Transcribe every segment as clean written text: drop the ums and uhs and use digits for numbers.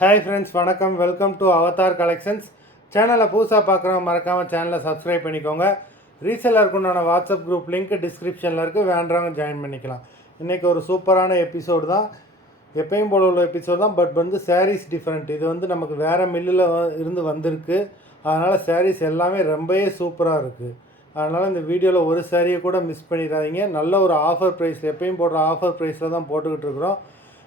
Hi friends, வணக்கம். Welcome to Avatar collections. சேனலை புதுசாக பார்க்குறவங்க மறக்காமல் சேனலை சப்ஸ்கிரைப் பண்ணிக்கோங்க. ரீசெல்லருக்கு உண்டான வாட்ஸ்அப் குரூப் லிங்க் டிஸ்கிரிப்ஷனில் இருக்குது, வேண்டவங்க ஜாயின் பண்ணிக்கலாம். இன்றைக்கி ஒரு சூப்பரான எபிசோடு தான், எப்பயும் போல உள்ள எபிசோடு தான். But saris different. இது நமக்கு வேறு மில்லில் இருந்து வந்திருக்கு. அதனால் சாரீஸ் எல்லாமே ரொம்பவே சூப்பராக இருக்குது. அதனால் இந்த வீடியோவில் ஒரு சாரியை கூட மிஸ் பண்ணிடாதீங்க. நல்ல ஒரு ஆஃபர் ப்ரைஸ், எப்பயும் போடுற ஆஃபர் ப்ரைஸில் தான் போட்டுக்கிட்டு இருக்கிறோம்.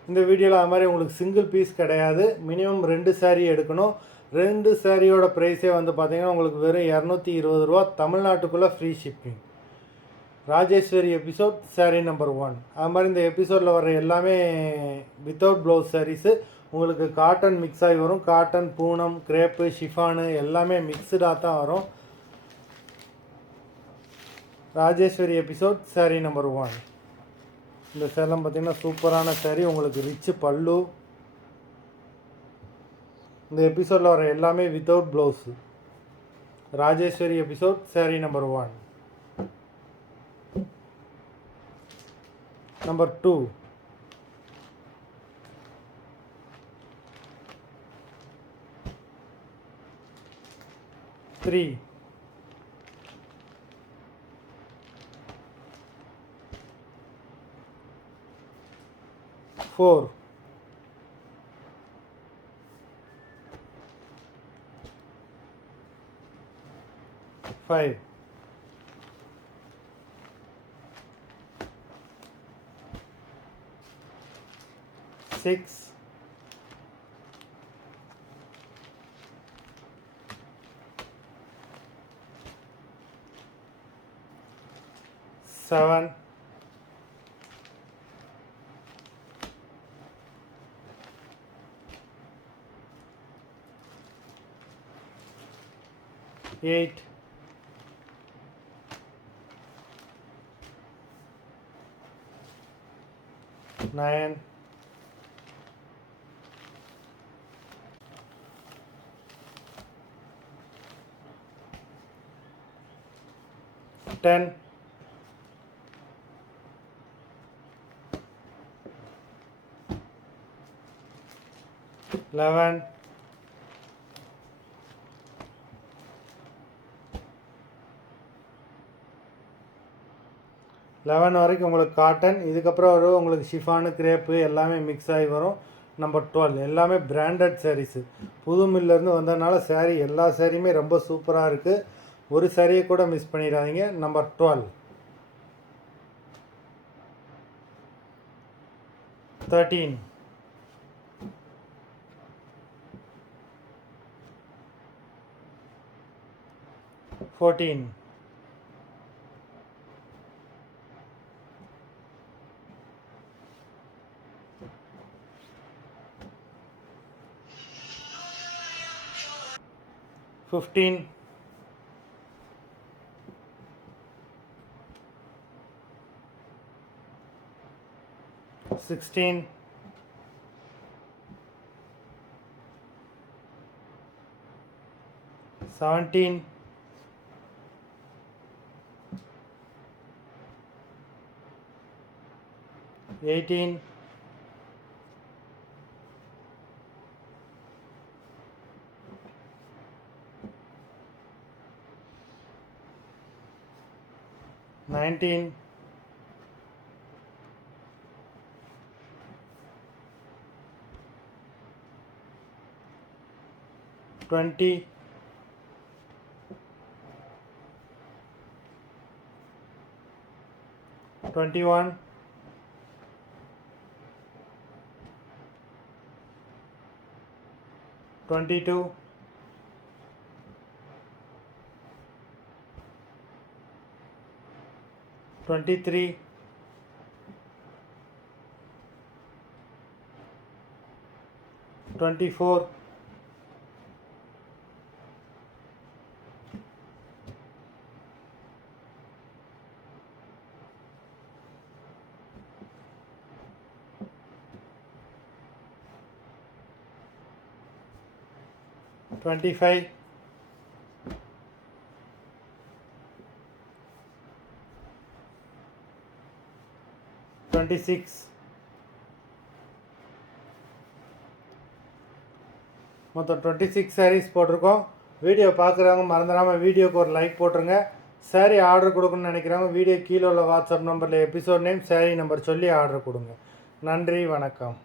இந்த வீடியோவில் அது மாதிரி உங்களுக்கு சிங்கிள் பீஸ் கிடையாது, மினிமம் 2 சாரீ எடுக்கணும். 2 சாரியோட ப்ரைஸே பார்த்திங்கன்னா உங்களுக்கு வெறும் 220 ரூபா, தமிழ்நாட்டுக்குள்ளே free shipping. Rajeshwari episode sari number 1. அது மாதிரி இந்த எபிசோடில் வர்ற எல்லாமே வித்தவுட் ப்ளவுஸ் சாரீஸு. உங்களுக்கு காட்டன் மிக்ஸ் ஆகி வரும். காட்டன், பூனம், கிரேப்பு, ஷிஃபானு எல்லாமே மிக்ஸ்டாக தான் வரும். Rajeshwari episode sari number 1. இந்த சேலம் பார்த்திங்கன்னா சூப்பரான சாரீ, உங்களுக்கு ரிச்சு பல்லு. இந்த எபிசோடில் வர எல்லாமே without blouse. Rajeshwari episode sari number 1. Number 2. Three, 4, 5, 6, 7, 8, 9, 10, 11, 11 வரைக்கும் உங்களுக்கு காட்டன். இதுக்கப்புறம் வரும் உங்களுக்கு ஷிஃபானு, கிரேப்பு எல்லாமே மிக்ஸ் ஆகி வரும். நம்பர் 12 எல்லாமே பிராண்டட் சாரீஸு. புது மில்லேருந்து வந்ததுனால சாரீ எல்லா சாரியுமே ரொம்ப சூப்பராக இருக்குது. ஒரு சாரியை கூட மிஸ் பண்ணிடாதீங்க. நம்பர் 12, 13, 14, 15, 16, 17, 18, 19, 20, 21, 22, 23, 24, 25, 26, மொத்தம் 26 சாரீஸ் போட்டிருக்கோம். வீடியோ பார்க்குறவங்க மறந்துடாமல் வீடியோக்கு ஒரு லைக் போட்டுருங்க. சாரீ ஆர்டர் கொடுக்கணும்னு நினைக்கிறவங்க வீடியோ கீழே உள்ள வாட்ஸ்அப் நம்பரில் எபிசோட் நேம் சாரீ நம்பர் சொல்லி ஆர்டர் கொடுங்க. நன்றி, வணக்கம்.